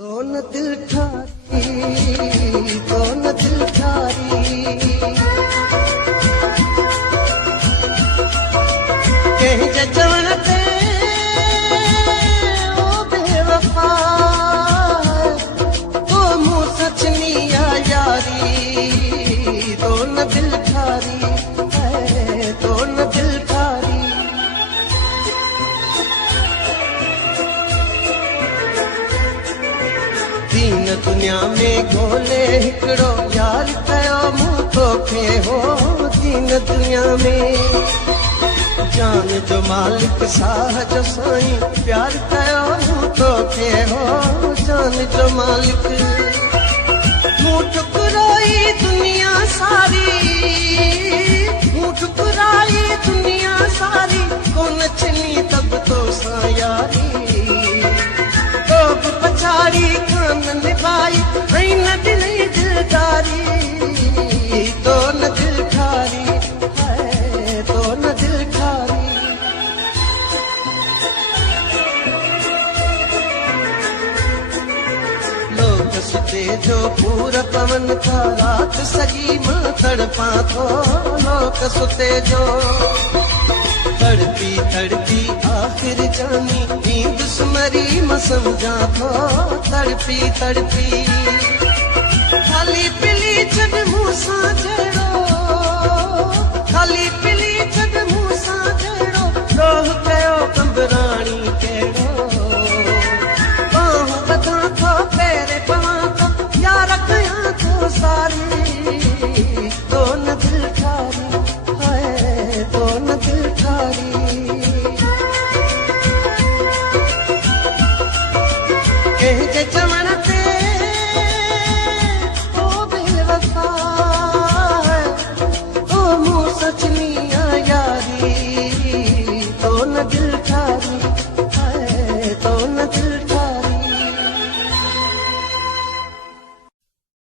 तो न दिल ठारी, तो न दिल ठारी, कहीं जजवन ते ओ बेवफा, तो मुँह सचनी आ यारी, तो न दिल ठारी है, तो न दिल ठारी। दीन दुनिया में गोले हिकड़ो यार कयो मुँह तोखे हो, दीन दुनिया में जान जो मालिक साह जो साईं प्यार कयो मुँह तोखे हो, जान जो मालिक। मुँह ठुकराई दुनिया सारी, मुँह ठुकराई दुनिया सारी, कौन छनी तब तो सा यारी, तो पछाड़ी कान निभाई ऐं न दिलई दिलदारी, तो न दिल ठारी है, तो न दिल ठारी। लोग सुते जो पूरा पवन था रात सगी मां तड़पा थो, लोग सुते जो तड़पी तड़पी आखिर जानी नींद सुमरी म समझा थो, तड़पी तड़पी खाली पिली छॾ मूंसां जहिड़ो, खाली पिली छॾ मूंसां जहिड़ो, रोह कयो कंबराणी कहिड़ो, बाहूं ॿधां थो पेरे पवां थो यार कयां थो सारी, तो न दिल ठारी है, तो न दिल ठारी। कंहिंजे चवण ते